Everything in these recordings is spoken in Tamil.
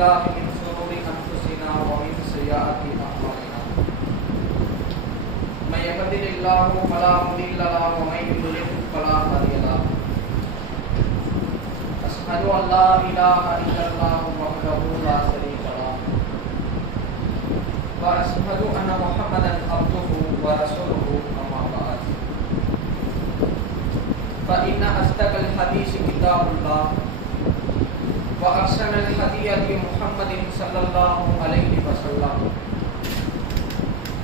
بالله من شرور أنفسنا ومن سيئات أعمالنا من يهده الله فلا مضل له ومن يضلل فلا هادي له أشهد أن لا إله إلا الله وحده لا شريك له وأشهد أن محمدا عبده ورسوله أما بعد فإن أصدق الحديث كتاب الله وأحسن الهدي هدي محمد صلى الله عليه وسلم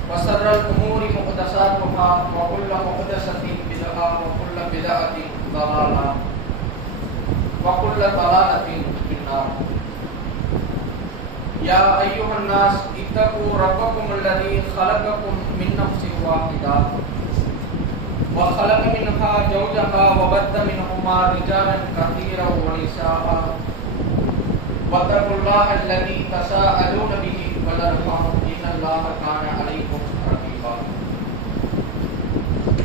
وشر الأمور محدثاتها وكل محدثة بدعة وكل بدعة ضلالة وكل ضلالة في النار. يا أيها الناس اتقوا ربكم الذي خلقكم من نفس واحدة وخلق منها زوجها وبث منهما رجالا كثيرا ونساء واتقوا الله الذي تساءلون به والأرحام إن الله كان عليكم رقيبا.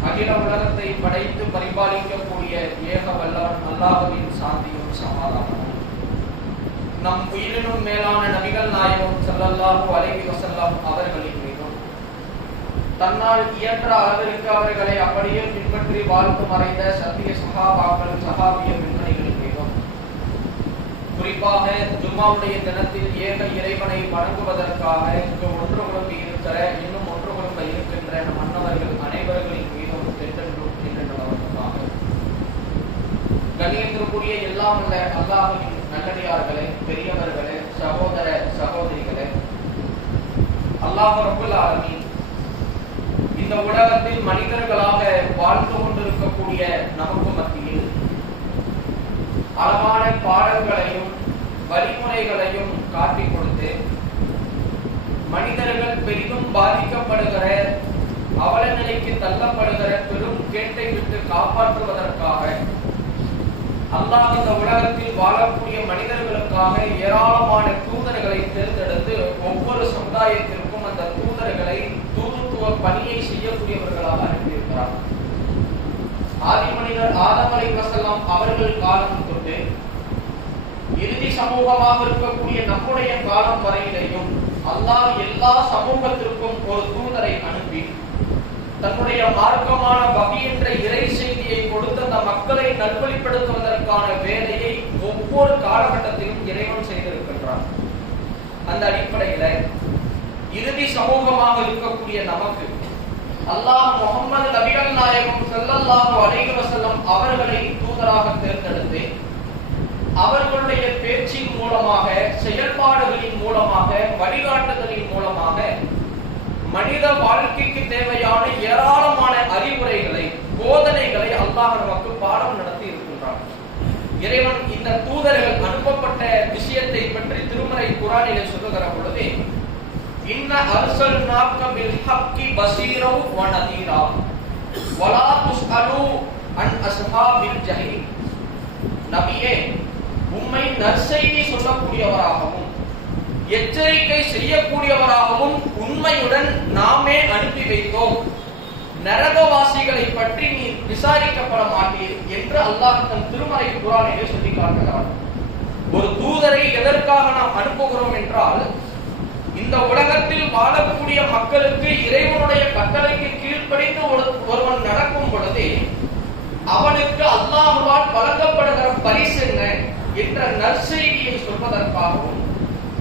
அகில உலகத்தை படைத்து பரிபாலிக்கக்கூடிய ஏக வல்லவன் அல்லாஹ்வின் சாந்தியும் சமாதானமும் நம் உயிரினும் மேலான நபிகள் நாயகம் ஸல்லல்லாஹு அலைஹி வஸல்லம் அவர்களின் மீதும் தன்னால் இயன்ற அளவிற்கு அவர்களை அப்படியே பின்பற்றி வாழ்த்து மறைந்த சத்திய சஹாபாக்கள் சஹாபிய பெண்மணிகளின் மீதும் குறிப்பாக ஜும்மாவுடைய தினத்தில் ஏக இறைவனை வணங்குவதற்காக இங்கு ஒன்று குழம்பி இருக்கிற இன்னும் ஒன்று குழம்ப இருக்கின்ற நம் மன்னவர்கள் அனைவர்களின் மீதும் தென்றென்றும் என்றென்றுமாக கண்ணியத்திற்குரிய எல்லாம் உள்ள அல்லாஹ்வின் நல்லடியார்களே, பெரியவர்களே, சகோதர சகோதரிகளே, அல்லாஹ் ரப்பல் ஆலமீன் இந்த உலகத்தில் மனிதர்களாக வாழ்ந்து கொண்டிருக்கக்கூடிய நமக்கு மத்தியில் அழகான பாடல்களையும் வழிமுறைகளையும் காட்டிக் கொடுத்து மனிதர்கள் பெரிதும் பாதிக்கப்படுகிற அவல நிலைக்கு தள்ளப்படுகிற பெரும் கேட்டை விட்டு காப்பாற்றுவதற்காக அல்லாஹ் இந்த உலகத்தில் வாழக்கூடிய மனிதர்களுக்காக ஏராளமான தூதர்களை தேர்ந்தெடுத்து ஒவ்வொரு சமுதாயத்திற்கும் அந்த தூதர்களை தூதுத்துவ பணியை செய்யக்கூடியவர்களாக அனுப்பியிருக்கிறார். ஆதி மனிதர் ஆதம் அலைஹிஸ்ஸலாம் அவர்கள் காலம் தொட்டு இறுதி சமூகமாக இருக்கக்கூடிய நம்முடைய காலம் வரையிலையும் அல்லாஹ் எல்லா சமூகத்திற்கும் ஒரு தூதரை அனுப்பி தன்னுடைய மார்க்கமான வகை என்ற இறை செய்தியை கொடுத்து அந்த மக்களை நல்வழிப்படுத்துவதற்கான வேலையை ஒவ்வொரு காலகட்டத்திலும் இறைவன் செய்திருக்கின்றார். அந்த அடிப்படையில இறுதி சமூகமாக இருக்கக்கூடிய நமக்கு அல்லாஹ் முஹம்மது நபிகள் நாயகம் ஸல்லல்லாஹு அலைஹி வஸல்லம் அவர்களை தூதராக தேர்ந்தெடுத்து அவர்களுடைய பேச்சின் மூலமாக செயல்பாடுகளின் மூலமாக வழிகாட்டுதலின் மூலமாக மனித வாழ்க்கைக்கு தேவையான ஏராளமான அறிவுரைகளை போதனைகளை அல்லாஹ் நமக்கு பாடம் நடத்தி இருக்கின்றார். இறைவன் இந்த தூதர்கள் அனுப்பப்பட்ட விஷயத்தை பற்றி திருமறை குர்ஆனிலே சொல்லுகிற பொழுது இன்ன அர்சல்நாக பில் ஹக்கி பஸீரா வ நதீரா வலா துஸ்அலு அன் அஸ்ஹாபில் ஜஹீம். நபியே, உம்மை நற்செய்தி சொல்லக்கூடியவராகவும் எச்சரிக்கை செய்யக்கூடியவராகவும் உண்மையுடன் நாமே அனுப்பி வைத்தோம். நரகவாசிகளை பற்றி நீ விசாரிக்கப்பட மாட்டீர் என்று அல்லாஹ் தன் திருமறை குர்ஆனிலே சொல்லி காட்டுகிறார். ஒரு தூதரை எதற்காக நாம் அனுப்புகிறோம் என்றால் இந்த உலகத்தில் வாழக்கூடிய மக்களுக்கு இறைவனுடைய கட்டளைக்கு கீழ்ப்படிந்து ஒருவன் நடக்கும் பொழுது அவனுக்கு அல்லாஹ்வால் வழங்கப்படுகிற பரிசு என்ன என்ற நற்செய்தியை சொல்வதற்காகவும்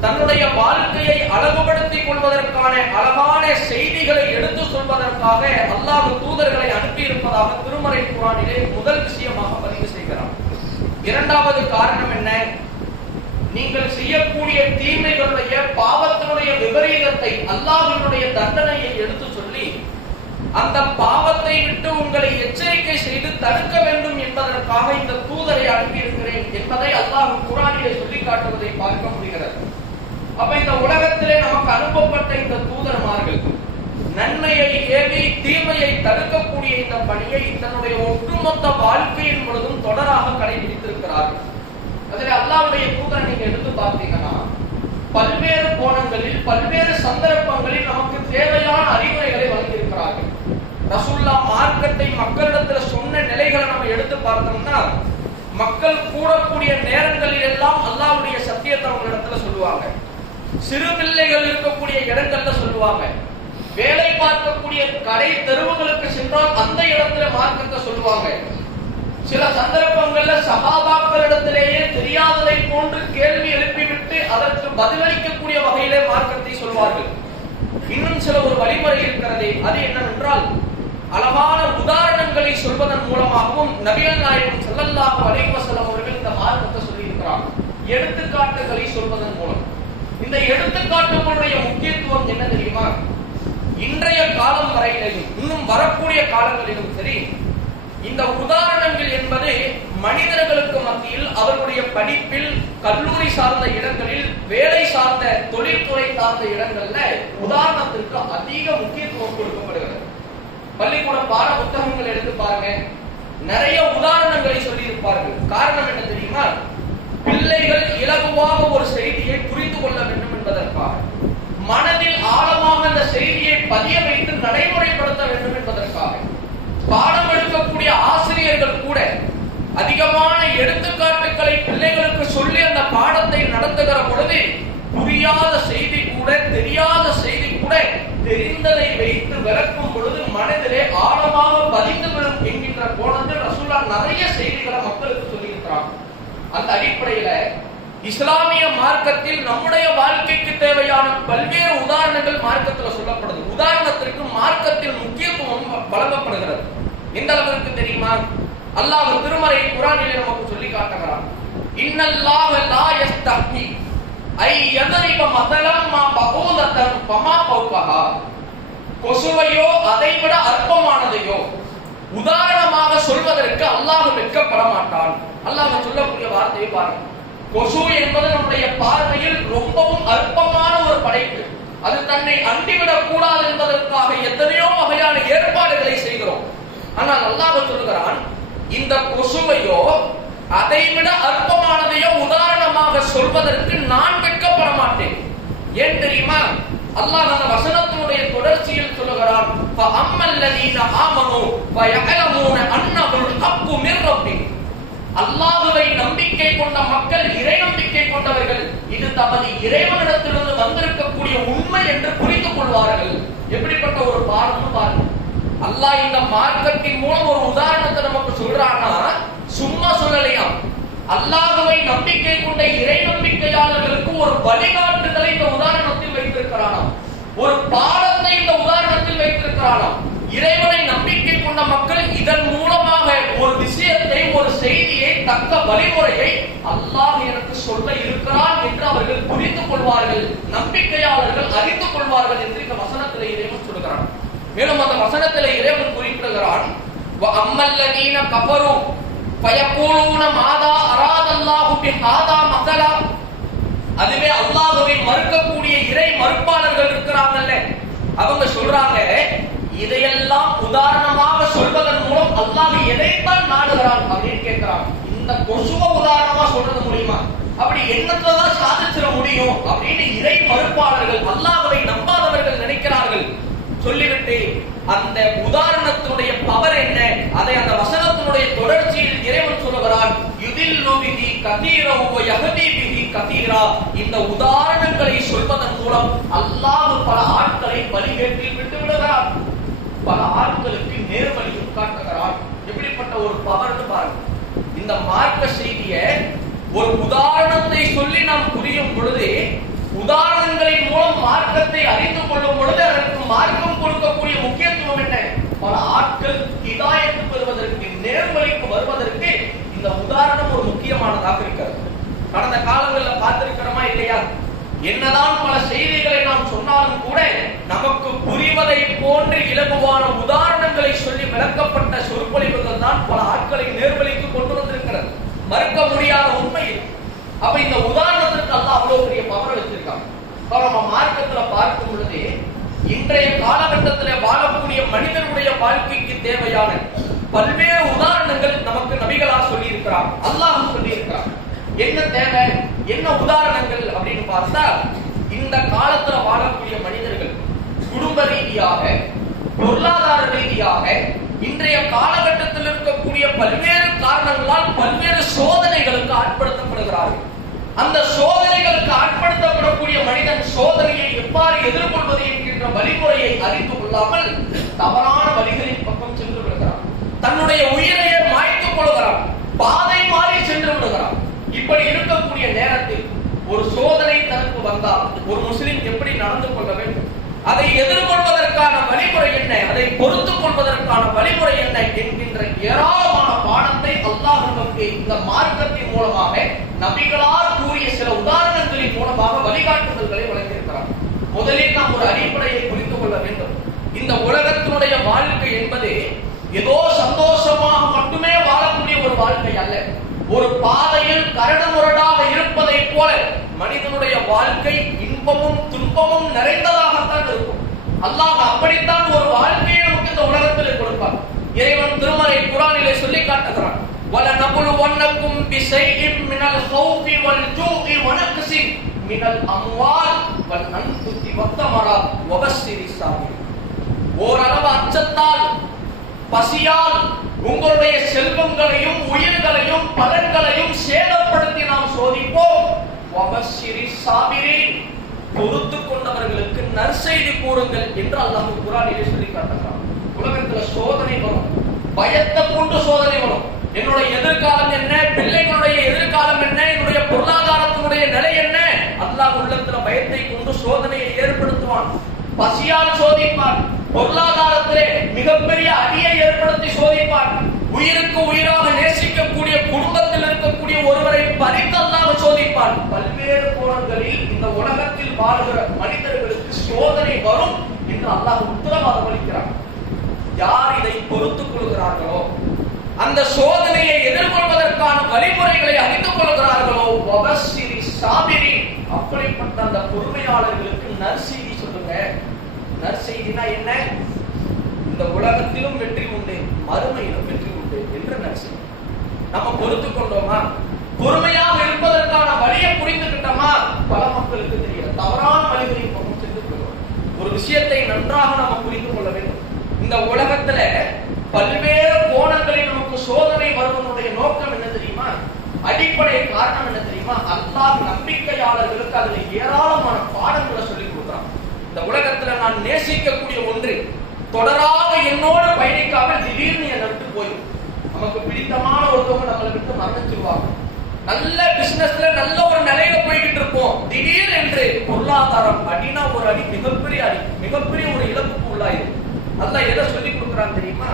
தன்னுடைய வாழ்க்கையை அழகுபடுத்திக் கொள்வதற்கான அழகான செய்திகளை எடுத்து சொல்வதற்காக அல்லாஹ் தூதர்களை அனுப்பியிருப்பதாக திருமறை குர்ஆனிலே முதல் விஷயமாக பதிவு செய்கிறார். இரண்டாவது காரணம் என்ன? நீங்கள் செய்யக்கூடிய தீமைகளுடைய பாவத்தினுடைய விபரீதத்தை அல்லாஹ்வினுடைய தண்டனையை எடுத்து சொல்லி அந்த பாவத்தை விட்டு உங்களை எச்சரிக்கை செய்து தடுக்க வேண்டும் என்பதற்காக இந்த தூதரை அனுப்பியிருக்கிறேன் என்பதை அல்லாஹ் குர்ஆனிலே சொல்லி காட்டுவதை பார்க்க முடிகிறது. அப்ப இந்த உலகத்திலே நமக்கு அனுப்பப்பட்ட இந்த தூதர்மார்கள் நன்மையை ஏவி தீமையை தடுக்கக்கூடிய இந்த பணியை தன்னுடைய ஒட்டுமொத்த வாழ்க்கையின் பொழுதும் தொடராக கடைபிடித்திருக்கிறார்கள். அதில் அல்லாஹ்வுடைய தூதரை நீங்க எடுத்து பார்த்தீங்கன்னா பல்வேறு கோணங்களில் பல்வேறு சந்தர்ப்பங்களில் நமக்கு தேவையான அறிவுரைகளை வழங்கியிருக்கிறார்கள். ரசூலுல்லாஹ் மார்க்கத்தை மக்களிடத்துல சொன்ன நிலைகளை நம்ம எடுத்து பார்த்தோம்னா மக்கள் கூடக்கூடிய நேரங்களில் எல்லாம் அல்லாஹ்வுடைய சத்தியத்தை அவங்க இடத்துல சொல்லுவாங்க. சிறு பிள்ளைகள் இருக்கக்கூடிய இடங்கள்ல சொல்லுவாங்க. வேலை பார்க்கக்கூடிய கடை தெருவுகளுக்கு சென்றால் அந்த இடத்துல மார்க்கத்தை சொல்லுவாங்க. சில சந்தர்ப்பங்கள்ல சஹாபாக்களிடத்திலேயே தெரியாததை போன்று கேள்வி எழுப்பிவிட்டு அதற்கு பதிலளிக்கக்கூடிய வகையிலே மார்க்கத்தை சொல்வார்கள். இன்னும் சில ஒரு வழிமுறை இருக்கிறது. அது என்னவென்றால், அழகான உதாரணங்களை சொல்வதன் மூலமாகவும் நபிகள் நாயகம் ஸல்லல்லாஹு அலைஹி வஸல்லம் அவர்கள் இந்த மார்க்கத்தை சொல்லி இருக்கிறார். எடுத்துக்காட்டுகளை சொல்வதன் மூலம். இந்த எடுத்துக்காட்டுகளுடைய முக்கியத்துவம் என்ன தெரியுமா? இன்றைய காலம் வரையிலும் இன்னும் வரக்கூடிய காலங்களிலும் சரி, இந்த உதாரணங்கள் என்பது மனிதர்களுக்கு மத்தியில் அவர்களுடைய படிப்பில், கல்லூரி சார்ந்த இடங்களில், வேலை சார்ந்த தொழில்துறை சார்ந்த இடங்கள்ல உதாரணத்திற்கு அதிக முக்கியத்துவம் கொடுக்கப்படுகிறது. பள்ளிக்கூட பாட புத்தகங்கள் எடுத்து பாருங்க, நிறைய உதாரணங்களை சொல்லி இருப்பார்கள். காரணம் என்ன தெரியுமா? பிள்ளைகள் இலகுவாக ஒரு செய்தியை புரிந்து கொள்ள வேண்டும் என்பதற்காக, மனதில் ஆழமாக அந்த செய்தியை பதிய வைத்து நடைமுறைப்படுத்த வேண்டும் என்பதற்காக. பாடம் எடுக்கக்கூடிய ஆசிரியர்கள் கூட அதிகமான எடுத்துக்காட்டுகளை பிள்ளைகளுக்கு சொல்லி அந்த பாடத்தை நடத்துகிற பொழுது புரியாத செய்தி கூட, தெரியாத செய்தி கூட தெரிந்ததை வைத்து விளக்கும் பொழுது மனதிலே ஆழமாக பதிந்து விடும் என்கின்ற கோணத்தில் ரசூலுல்லாஹ் நிறைய செய்திகளை மக்களுக்கு சொல்லியிருக்கிறாங்க. அந்த அடிப்படையில இஸ்லாமிய மார்க்கத்தில் நம்முடைய வாழ்க்கைக்கு தேவையான பல்வேறு உதாரணங்கள் மார்க்கத்தில் சொல்லப்படுது. உதாரணத்திற்கு மார்க்கத்தில் முக்கியத்துவம் வழங்கப்படுகிறது. எந்த அளவிற்கு தெரியுமா? அல்லாஹ் திருமறை குர்ஆனிலே நமக்கு சொல்லி காட்டுகிறான். இன்னல்லாஹ லா யஸ்தஹி ஐ யதரிப மஸலம் மா பகூதத்தன் ஃபமா ஃபௌகஹா. கொசுவையோ அதைவிட அற்பமானதையோ உதாரணமாக சொல்வதற்கு அல்லாஹ் வெட்கப்பட மாட்டான். அல்லாஹ் சொல்லக்கூடிய வார்த்தையை பாருங்க. கொசு என்பது நம்முடைய பார்வையில் ரொம்பவும் அற்பமான ஒரு படைப்பு. அது தன்னை அண்டிவிடக் கூடாது என்பதற்காக எத்தனையோ வகையான ஏற்பாடுகளை செய்கிறோம். ஆனால் அல்லாஹ் சொல்லுகிறான், இந்த கொசுவையோ அதைவிட அற்பமானதையோ உதாரணமாக சொல்வதற்கு நான் வெட்கப்பட மாட்டேன். ஏன் தெரியுமா? அல்லாஹ் அந்த வசனத்தினுடைய தொடர்ச்சியில் சொல்லுகிறான், ஃபஅம்மல்லதீன ஆமனூ வயஅலமூன அன்னஹுல் ஹக்கு மிர் ரப்பிஹிம். அல்லாஹ்வை நம்பிக்கை கொண்ட மக்கள், இறை நம்பிக்கை கொண்டவர்கள், இது தமது இறைவனிடத்திலிருந்து வந்திருக்கக்கூடிய உண்மை என்று புரிந்து கொள்வார்கள். எப்படிப்பட்ட ஒரு பாடம் பாருங்க. அல்லாஹ் இந்த மார்க்கத்தின் மூலம் ஒரு உதாரணத்தை நமக்கு சொல்றானா, சும்மா சொல்லலையா? அல்லாஹ்வை நம்பிக்கை கொண்ட இறை நம்பிக்கையாளர்களுக்கு ஒரு வழிகாட்டுதலை இந்த உதாரணத்தில் வைத்திருக்கிறானாம். ஒரு பாடத்தை இந்த உதாரணத்தில் வைத்திருக்கிறானாம். இறைவனை நம்பிக்கை கொண்ட மக்கள் இதன் மூலமாக ஒரு விஷயத்தை, ஒரு செய்தியை, தக்க வழிமுறையை அல்லாஹ் எனக்கு சொல்ல இருக்கிறான் என்று அவர்கள் புரிந்து கொள்வார்கள், நம்பிக்கையாளர்கள் அறிந்து கொள்வார்கள் என்று இந்த வசனத்திலே இறைவன் சொல்கிறான். மேலும் அந்த வசனத்திலே இறைவன் குறிப்பிடுகிறான், வஅம்மல்லதீன கஃபரு ஃபயகூலூன மாதா அராதல்லாஹு பிஹாதா மஸலா. அதுவே அல்லாஹ்வை மறுக்கக்கூடிய இறை மறுப்பாளர்கள் இருக்கிறாங்கல்ல, அவங்க சொல்றாங்க, இதையெல்லாம் உதாரணமாக சொல்வதன் மூலம் அல்லாஹ் எதைத்தான் நாடுகிறான் அப்படின்னு கேட்கிறான். இந்த கொசுவ உதாரணமா சொல்றது முடியுமா? அப்படி என்னதான் சாதிச்சிட முடியும் அப்படின்னு இறை மறுப்பாளர்கள், அல்லாஹ்வை நம்பாதவர்கள் நினைக்கிறார்கள். சொல்லிவிட்டு அந்த உதாரணத்தினுடைய பவர் என்ன, அதை அந்த வசனத்தினுடைய தொடர்ச்சியில் இறைவன் சொல்லுகிறான், யுதில்லு பிஹி கதீரஹு வ யஹ்தி பிஹி கதீரா. இந்த உதாரணங்களை சொல்வதன் மூலம் அல்லாஹ் பல ஆட்களை வழிகேட்டில் விட்டு விடுகிறான், பல ஆட்களுக்கு நேர்வழியும் காட்டுகிறான். எப்படிப்பட்ட ஒரு பவர்னு பாருங்க. இந்த மார்க்க செய்தியை ஒரு உதாரணத்தை சொல்லி நாம் புரியும் பொழுது, உதாரணங்களின் மூலம் மார்க்கத்தை அறிந்து கொள்ளும் பொழுது அதற்கு மார்க்கம் கொடுக்கக்கூடிய முக்கியத்துவம் என்ன? பல ஆட்கள் ஹிதாயத்து பெறுவதற்கு, நேர்வழிக்கு வருவதற்கு இந்த உதாரணம் ஒரு முக்கியமானதாக இருக்கிறது. கடந்த காலங்களில் பார்த்திருக்கிறோமா இல்லையா? என்னதான் பல செய்திகளை நாம் சொன்னாலும் கூட நமக்கு புரிவதை போன்று இலகுவான உதாரணங்களை சொல்லி விளக்கப்பட்ட சொற்பொழிவுகள் தான் பல ஆட்களை நேர்வழிக்கு கொண்டு வந்திருக்கிறது. மறுக்க முடியாத உண்மை. அப்ப இந்த உதாரணத்திற்கு அல்லாஹ் அவ்வளவு பெரிய பவர் வச்சிருக்காங்க. நம்ம மார்க்கத்துல பார்க்கும் பொழுது இன்றைய காலகட்டத்தில் வாழக்கூடிய மனிதனுடைய வாழ்க்கைக்கு தேவையான பல்வேறு உதாரணங்கள் நமக்கு நபிகளார் சொல்லி இருக்கிறார், அல்லாஹ் சொல்லி இருக்கிறார். என்ன தேவை, என்ன உதாரணங்கள் அப்படின்னு பார்த்தா, இந்த காலத்துல வாழக்கூடிய மனிதர்கள் குடும்ப ரீதியாக, பொருளாதார ரீதியாக, இன்றைய காலகட்டத்தில் இருக்கக்கூடிய பல்வேறு காரணங்களால் பல்வேறு சோதனைகளுக்கு ஆட்படுத்தப்படுகிறார்கள். அந்த சோதனைகளுக்கு ஆட்படுத்தப்படக்கூடிய மனிதன் சோதனையை எவ்வாறு எதிர்கொள்வது என்கின்ற வழிமுறையை அறிந்து கொள்ளாமல் தவறான வழிகளின் பக்கம் சென்று விடுகிறான். தன்னுடைய உயிரையே மாய்த்துக் கொள்கிறான். பாதை மாறி சென்று விடுகிறான். இப்படி இருக்கக்கூடிய நேரத்தில் ஒரு சோதனை தனக்கு வந்தால் ஒரு முஸ்லிம் எப்படி நடந்து கொள்ள வேண்டும், அதை எதிர்கொள்வதற்கான வழிமுறை என்ன, அதை பொறுத்துக் கொள்வதற்கான வழிமுறை என்ன என்கின்ற ஏராளமான பாடத்தை அல்லாஹ் நமக்கு இந்த மார்க்கத்தின் மூலமாக நபிகளால் கூறிய சில உதாரணங்களின் மூலமாக வழிகாட்டுதல்களை வழங்கியிருக்கிறார். முதலில் நாம் ஒரு அடிப்படையை புரிந்து கொள்ள வேண்டும். இந்த உலகத்தினுடைய வாழ்க்கை என்பது ஏதோ சந்தோஷமாக மட்டுமே வாழக்கூடிய ஒரு வாழ்க்கை அல்ல. ஒரு பாதையில் கரடுமுரடாக இருப்பதை போல மனிதனுடைய வாழ்க்கை இன்பமும் துன்பமும் நிறைந்ததாகத்தான் இருக்கும். அல்லாஹ் அப்படித்தான் ஒரு வாழ்க்கையை நமக்கு இந்த உலகத்தில் கொடுப்பார். இறைவன் திருமறை குர்ஆனிலே சொல்லி காட்டுகிறான், وَلَنَبْلُوَنَّكُمْ بِشَيْءٍ مِنَ الْخَوْفِ وَالْجُوعِ وَنَقْصٍ مِنَ الْأَمْوَالِ وَالْأَنْفُسِ وَالثَّمَرَاتِ وَبَشِّرِ الصَّابِرِينَ. ஓரளவு அச்சத்தால் பசியால் உங்களுடைய செல்வங்களையும் உயிர்களையும் பலன்களையும் சேதப்படுத்தி நாம் சோதிப்போம். வபஷிரி சாபிரீன், பொறுத்து கொண்டவர்களுக்கு நற்செய்தி கூறுங்கள் என்று அல்லாஹ் குர்ஆனிலே சொல்லி காட்டுகிறான். உலகத்துல சோதனை வரும், பயத்தை கொண்டு சோதனை வரும். என்னுடைய எதிர்காலம் என்ன, பிள்ளைகளுடைய எதிர்காலம் என்ன, என்னுடைய பொருளாதாரத்தினுடைய நிலை என்ன, அல்லாஹ் உள்ளத்துல பயத்தை கொண்டு சோதனையை ஏற்படுத்துவான். பசியால் சோதிப்பான், பொருளாதாரத்திலே மிகப்பெரிய அடியை ஏற்படுத்தி சோதிப்பான், உயிருக்கு உயிராக நேசிக்கக்கூடிய குடும்பத்தில் இருக்கக்கூடிய ஒருவரை பறித்தல்லாக சோதிப்பான். பல்வேறு கோணங்களில் இந்த உலகத்தில் வாழ்கிற மனிதர்களுக்கு சோதனை வரும் என்று அல்லாஹ் உத்தரவாதம் அளிக்கிறான். யார் இதை பொறுத்துக் கொள்கிறார்களோ, அந்த சோதனையை எதிர்கொள்வதற்கான வழிமுறைகளை அறிந்து கொள்கிறார்களோ, வபஷிரி சாபிரீன், அப்படிப்பட்ட அந்த பொறுமையாளர்களுக்கு நற்செய்தி சொல்லுங்க. நற்செய்தினா என்ன? இந்த உலகத்திலும் வெற்றி உண்டு, மறுமையிலும் வெற்றி உண்டு என்ற நற்செய்தி. நம்ம பொறுத்துக் கொண்டோமா? பொறுமையாக இருப்பதற்கான வழியை புரிந்துகிட்டோமா? பல மக்களுக்கு தெரியல, தவறான வழிகளில் சென்று கொள்வோம். ஒரு விஷயத்தை நன்றாக நம்ம புரிந்து கொள்ள வேண்டும். இந்த உலகத்துல பல்வேறு கோணங்களில் நமக்கு சோதனை வருவதனுடைய நோக்கம் என்ன தெரியுமா? அடிப்படை காரணம் என்ன தெரியுமா? அல்லாஹ் நம்பிக்கையாளர்களுக்கு அதுல ஏராளமான பாடங்களை சொல்லிக் கொடுக்கிறான். இந்த உலகத்துல நான் நேசிக்கக்கூடிய ஒன்று தொடராக என்னோடு பயணிக்காமல் திடீர்னு என்னை விட்டு போயிடும். நமக்கு பிடித்தமான ஒருத்தவங்க நம்மளை விட்டு மறந்துச்சிருவாங்க. நல்ல பிசினஸ்ல நல்ல ஒரு நிலையில போய்கிட்டு இருப்போம், திடீர் என்று பொருளாதாரம் அடினா ஒரு அடி, மிகப்பெரிய அடி, மிகப்பெரிய ஒரு இழப்புக்கு உள்ளாயிரும். அல்லாஹ் எதை சொல்லிக் கொடுக்கிறான் தெரியுமா?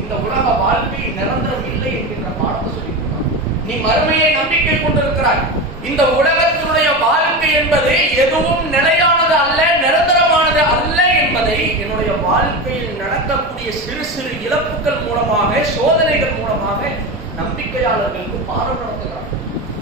இந்த உலக வாழ்க்கை நிரந்தரம் இல்லை என்கின்ற பாடத்தை சொல்லிக் கொடுக்கிறான். நீ மறுமையை நம்பிக்கை கொண்டிருக்கிறாய். இந்த உலகத்தினுடைய வாழ்க்கை என்பது எதுவும் நிலையானது அல்ல, நிரந்தரமானது அல்ல என்பதை என்னுடைய வாழ்க்கையில் நடக்கக்கூடிய சிறு சிறு இழப்புகள் மூலமாக, சோதனைகள் மூலமாக நம்பிக்கையாளர்களுக்கு பாடம் நடத்துகிறார்.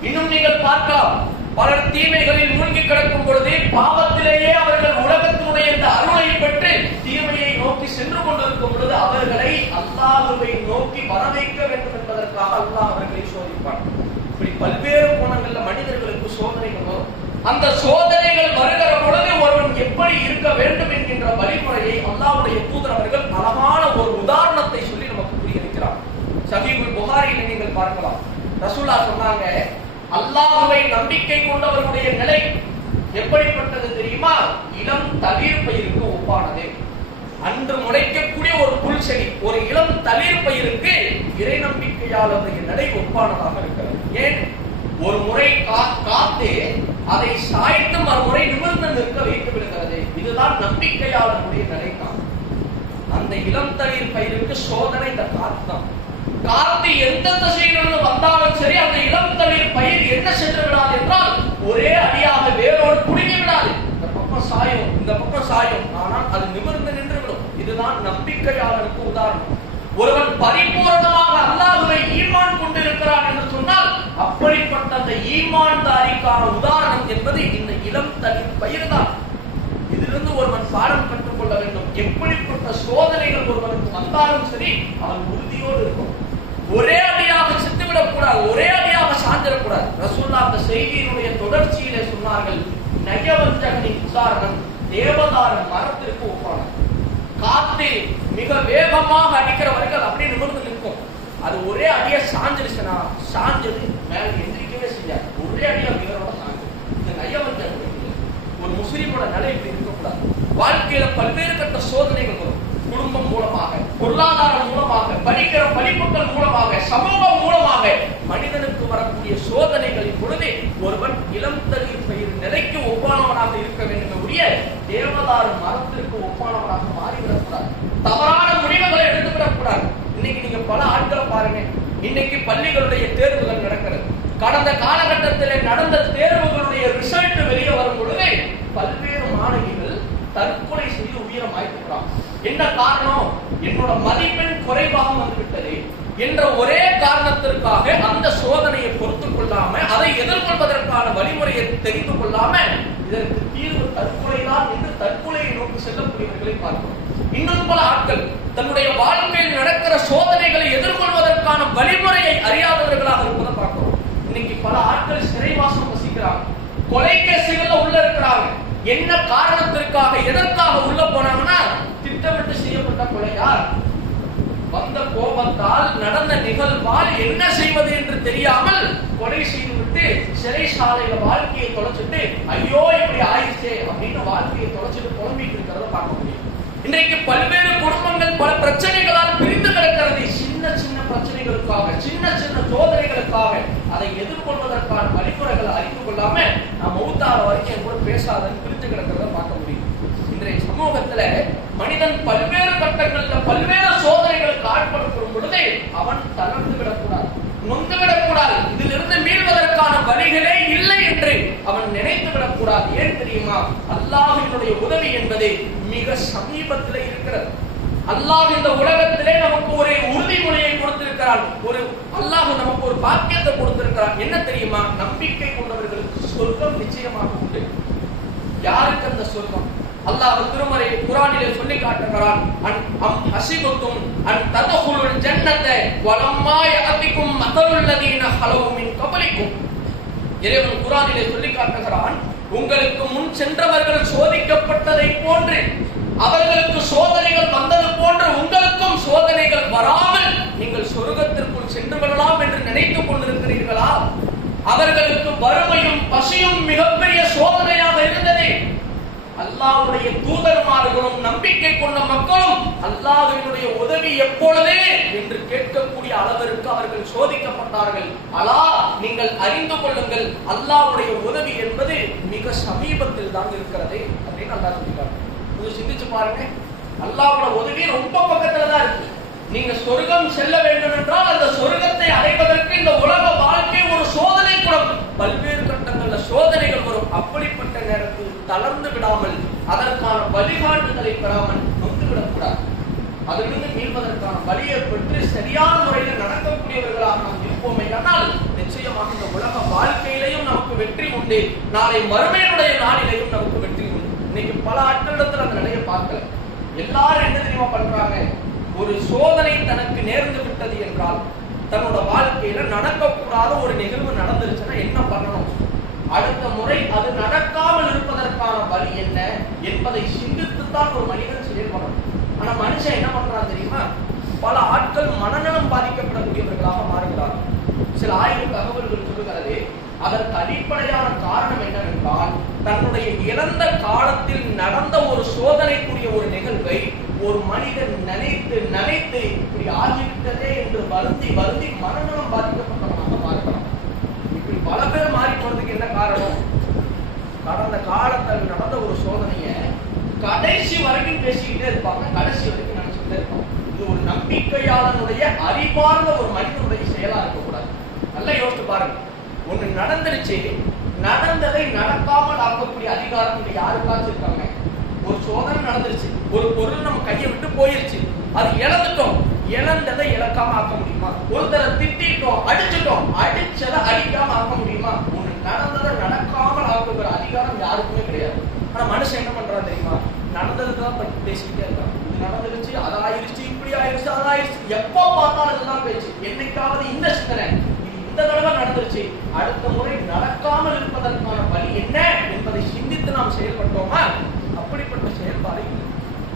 இன்னும் நீங்கள் பார்க்கலாம், பலர் தீமைகளில் மூழ்கி கிடக்கும் பொழுது பாவத்திலேயே அவர்கள் உலகத்தினுடைய இந்த அருளை பெற்று தீமையை நோக்கி சென்று கொண்டிருக்கும் பொழுது அவர்களை அல்லாஹ்வை நோக்கி வரவைக்க வேண்டும் என்பதற்காக அல்லாஹ் அவர்களை சோதிப்பார். இப்படி பல்வேறு கோணங்கள்ல மனிதர்களுக்கு சோதனைகள் வரும். அந்த சோதனைகள் வருகிற பொழுது ஒருவன் எப்படி இருக்க வேண்டும் என்கின்ற வழிமுறையை அல்லாஹ்வுடைய தூதர் அவர்கள் அழகான ஒரு உதாரணத்தை சொல்லி நமக்கு புரிய வைக்கிறார். சஹீஹுல் புகாரியில் நீங்கள் பார்க்கலாம், ரசூலுல்லாஹ் சொன்னாங்க, அல்லாஹ்வை நம்பிக்கை கொண்டவர்களுடைய நிலை எப்படிப்பட்டது தெரியுமா? இளம் தளிர் பயிருக்கு ஒப்பானது. அன்று முளைக்கக்கூடிய ஒரு புல் செடி, ஒரு இளம் தளிர் பயிருக்கு இறை நம்பிக்கையாளருடைய நிலை ஒப்பானதாக இருக்கிறது. ஏன்? ஒரு முறை காத்து அதை சாய்த்து மறுமுறை நிமிர்ந்து நிற்க வைத்து விடுகிறது. இதுதான் நம்பிக்கையாளருடைய நிலைதான். அந்த இளம் தளிர் பயிருக்கு சோதனை இந்த காத்து தான். காத்து எந்த திசையிலிருந்து வந்தாலும் சரி, அந்த இளம் தளிர் பயிர் என்ன சென்று விடாது என்றால் ஒரே அடியாக வேரோடு புடுங்கி விடாது. இந்த பக்கம் சாயும், இந்த பக்கம் சாயும், ஆனால் அது நிமிர்ந்து நின்று விடும். இதுதான் நம்பிக்கையாளருக்கு உதாரணம். ஒருவன் பரிபூர்ணமாக அல்லாஹ்வை ஈமான் கொண்டிருக்கிறான் என்று சொன்னால் அப்படிப்பட்ட அந்த ஈமான்தாரிக்கான உதாரணம் என்பது இந்த இளம் தளிர் பயிர் தான். இதிலிருந்து ஒருவன் பாடம் கற்றுக் கொள்ள வேண்டும். எப்படிப்பட்ட சோதனைகள் ஒருவனுக்கு வந்தாலும் சரி, அவன் உறுதியோடு இருக்கும். ஒரே அடியாக செத்துவிடக் கூடாது, ஒரே அடியாக சார்ந்திடக்கூடாது. ரசூலுல்லாஹ் அந்த செய்தியினுடைய தொடர்ச்சியிலே சொன்னார்கள், நயவஞ்சகனின் உதாரணம் தேவதார மரத்திற்கு ஒப்பானது. காத்து மிக வேகமாக அடிக்கிற வரைக்கும் அப்படியே நிமிர்ந்து நிற்கும். அது ஒரே சாஞ்சிருச்சுன்னா சாஞ்சது மேல எந்திரிக்கவே செய்யாது, ஒரே அடியா வீரோட சாஞ்சு. இந்த நயவஞ்சம் ஒரு முஸ்லிமோட நிலை இப்படி இருக்கக்கூடாது. வாழ்க்கையில பல்வேறு கட்ட சோதனைகள் வரும். குடும்பம் மூலமாக, பொருளாதாரம் மூலமாக, படிக்கிற படிப்புகள் மூலமாக, சமூகம் மூலமாக மனிதனுக்கு வரக்கூடிய சோதனைகளின் பொழுது ஒருவன் இளம் தளிர் பயிர் நிலைக்கு ஒப்பானவனாக இருக்க வேண்டும் உரிய தேவதாரு மரத்திற்கு ஒப்பானவனாக மாறிவிடக்கூடாது. தவறான முடிவுகளை எடுத்துவிடக்கூடாது. இன்னைக்கு நீங்க பல ஆட்களை பாருங்க, இன்னைக்கு பள்ளிகளுடைய தேர்வுகள் நடக்கிறது. கடந்த காலகட்டத்தில் நடந்த தேர்வுகளுடைய ரிசல்ட் வெளியே வரும் பொழுது பல்வேறு மாணவிகள் தற்கொலை செய்து உயிரை மாய்க்கிறான். என்ன காரணம்? என்னோட மதிப்பெண் குறைவாக வந்துவிட்டது என்ற ஒரே காரணத்திற்காக அந்த சோதனையை பொறுத்துக் கொள்ளாம, அதை எதிர்கொள்வதற்கான வழிமுறையை தெரிந்து கொள்ளாம இதற்கு தீர்வு தற்கொலைதான் என்று தற்கொலையை நோக்கி செல்லக்கூடியவர்களை பார்க்கிறோம். இன்னும் பல ஆட்கள் தன்னுடைய வாழ்க்கையில் நடக்கிற சோதனைகளை எதிர்கொள்வதற்கான வழிமுறையை அறியாதவர்களாக இருப்பதை பார்க்கிறோம். இன்னைக்கு பல ஆட்கள் சிறைவாசம் வசிக்கிறாங்க, கொலை கேசுகள்ல உள்ள இருக்கிறாங்க. என்ன காரணத்திற்காக, எதற்காக உள்ள போனாங்கன்னா திட்டமிட்டு செய்யப்பட்ட கொலையார் வந்த கோபத்தால் நடந்த நிகழ்வால் என்ன செய்வது என்று தெரியாமல் கொலை செய்துவிட்டு சிறைசாலையில வாழ்க்கையை தொலைச்சிட்டு ஐயோ இப்படி ஆயிடுச்சே அப்படின்னு வாழ்க்கையை தொலைச்சிட்டு புலம்பிட்டு இருக்கிறத பார்க்க முடியும். இன்றைக்கு பல்வேறு குடும்பங்கள் பல பிரச்சனைகளால் பிரிந்து கிடக்கிறது. சின்ன சின்ன பிரச்சனைகளுக்காக, சின்ன சின்ன சோதனைகளுக்காக அதை எதிர்கொள்வதற்கான வழிமுறைகளை அறிந்து கொள்ளாம நான் மௌத்தார வரைக்கும் கூட பேசாதன்னு பிரிந்து கிடக்கிறத பார்க்க முடியும். இன்றைய சமூகத்துல மனிதன் பல்வேறு கட்டங்கள்ல பல்வேறு சோதனைகளுக்கு ஆட்படுத்தும் பொழுது அவன் தளர்ந்து விடக்கூடாது, நொந்து விடக்கூடாது. இதிலிருந்து மீள்வதற்கான வழிகளே இல்லை என்று அவன் நினைத்து விடக்கூடாது. ஏன் தெரியுமா? அல்லாஹ்வினுடைய உதவி என்பது மிக சமீபத்தில் இருக்கிறது. அல்லாஹ் இந்த உலகத்திலே நமக்கு ஒரு உறுதிமொழியை கொடுத்திருக்கிறான். அல்லாஹ் நமக்கு ஒரு பாக்கியத்தை கொடுத்திருக்கிறான். என்ன தெரியுமா? நம்பிக்கை கொண்டவர்களுக்கு சொர்க்கம் நிச்சயமாக உண்டு. யாருக்கு அந்த சொர்க்கம்? அல்லாஹ் திருமறை குர்ஆனிலே சொல்லி காட்டுகிறான். அம் ஹஸிபத்தும் அன் தத்ஹுலுல் ஜன்னத வலம்மா யஅதிகும் மஸலுல் லதீன ஹலவு மின் கப்லிக்கும். இறைவன் குர்ஆனிலே சொல்லி காட்டுகிறான், உங்களுக்கு முன் சென்றவர்கள் சோதிக்கப்பட்டதை போன்று, அவர்களுக்கு சோதனைகள் வந்தது போன்று உங்களுக்கும் சோதனைகள் வராமல் நீங்கள் சொர்க்கத்திற்குள் சென்று விடலாம் என்று நினைத்துக் கொண்டிருக்கிறீர்களா? அவர்களுக்கு வறுமையும் பசியும் மிகப்பெரிய சோதனையாக இருந்தது. அல்லாஹ்வுடைய தூதர்மார்களும் நம்பிக்கை கொண்ட மக்களும் அல்லாஹ்வினுடைய உதவி எப்பொழுதே என்று கேட்கக்கூடிய அளவிற்கு அவர்கள் சோதிக்கப்பட்டார்கள். அல்லாஹ் நீங்கள் அறிந்து கொள்ளுங்கள், அல்லாஹ்வுடைய உதவி என்பது மிக சமீபத்தில் தான் இருக்கிறது அப்படின்னு அல்லாஹ் சொல்லிட்டார். கொஞ்சம் சிந்திச்சு பாருங்க, அல்லாஹ்வோட உதவி ரொம்ப பக்கத்துல தான் இருக்கு. நீங்க சொர்க்கம் செல்ல வேண்டும் என்றால் அந்த சொர்க்கத்தை அடைவதற்கு இந்த உலக வாழ்க்கை ஒரு சோதனை குளம். பல்வேறு கட்டங்கள்ல சோதனைகள் வரும். அப்படிப்பட்ட நேரத்தில் தளர்ந்து விடாமல், அதற்கான வழிகாட்டுதலை பெறாமல் நொந்து விடக்கூடாது. அதிலிருந்து மீள்வதற்கான வழியை பெற்று சரியான முறையில் நடக்கக்கூடியவர்களாக நாம் இருப்போமே ஆனால் நிச்சயமாக இந்த உலக வாழ்க்கையிலையும் நமக்கு வெற்றி உண்டு, நாளை மறுமையினுடைய நாளிலையும் நமக்கு வெற்றி உண்டு. இன்னைக்கு பல ஆட்களிடத்தில் அந்த நிலையை பார்க்கல. எல்லாரும் என்ன தெரியுமா பண்றாங்க? ஒரு சோதனை தனக்கு நேர்ந்து விட்டது என்றால், தன்னோட வாழ்க்கையில நடக்கக்கூடாத ஒரு நிகழ்வு நடந்துருச்சுன்னா என்ன பண்ணணும், அடுத்த முறை அது நடக்காமல் இருப்பதற்கான வழி என்ன என்பதை சிந்தித்துத்தான் ஒரு மனிதன் செயல்படணும். ஆனா மனுஷன் என்ன பண்றான் தெரியுமா? பல ஆட்கள் மனநலம் பாதிக்கப்படக்கூடியவர்களாக மாறுகிறார்கள். சில ஆய்வு தகவல்கள் சொல்லுகிறது, அதற்கு அடிப்படையான காரணம் என்னவென்றால், தன்னுடைய இறந்த காலத்தில் நடந்த ஒரு சோதனைக்குரிய ஒரு நிகழ்வை ஒரு மனிதன் நினைத்து நினைத்து இப்படி ஆகிவிட்டதே என்று வருந்தி வருந்தி மனநலம் பாதிக்கப்பட்டவனாக மாறுகிறான். இப்படி பல பேர் மாறி போறதுக்கு என்ன காரணம்? கடந்த காலத்தில் நடந்த ஒரு சோதனைய கடைசி வரைக்கும் பேசிக்கிட்டே இருப்பாங்க, கடைசி வரைக்கும் நினைச்சுக்கிட்டே இருப்பாங்க. இது ஒரு நம்பிக்கையாளனுடைய அறிவார்ந்த ஒரு மனிதனுடைய செயலா இருக்கக்கூடாது. நல்லா யோசிச்சு பாருங்க. ஒண்ணு நடந்துருச்சு, நடந்ததை நடக்காமல் ஆக்கக்கூடிய அதிகாரம் இங்க யாருக்காச்சும் இருக்காங்க? ஒரு சோதனை நடந்துருச்சு, ஒரு பொருள் நம்ம கையை விட்டு போயிருச்சு, அது இழந்துட்டோம், இழந்ததை இழக்காம ஆக்க முடியுமா? ஒருத்தரை திட்டிட்டோம், அடிச்சுட்டோம், அடிச்சதை அடிக்காம ஆக்க முடியுமா? ஒண்ணு நடந்ததை நடக்காமல் ஆக்குகிற அதிகாரம் யாருக்குமே கிடையாது. ஆனா மனுஷன் என்ன பண்றான் தெரியுமா? நடந்ததுதான் பத்தி பேசிக்கிட்டே இருக்கான். இது நடந்துருச்சு, அது ஆயிருச்சு, இப்படி ஆயிருச்சு, அது ஆயிருச்சு, எப்போ பார்த்தாலும் இதுதான் பேச்சு. என்னைக்காவது இந்த சிந்தனை, இந்த தடவை நடந்துருச்சு, அடுத்த முறை நடக்காமல் இருப்பதற்கான வழி என்ன என்பதை சிந்தித்து நாம் செயல்பட்டோமா? அப்படிப்பட்ட செயல்பாடு.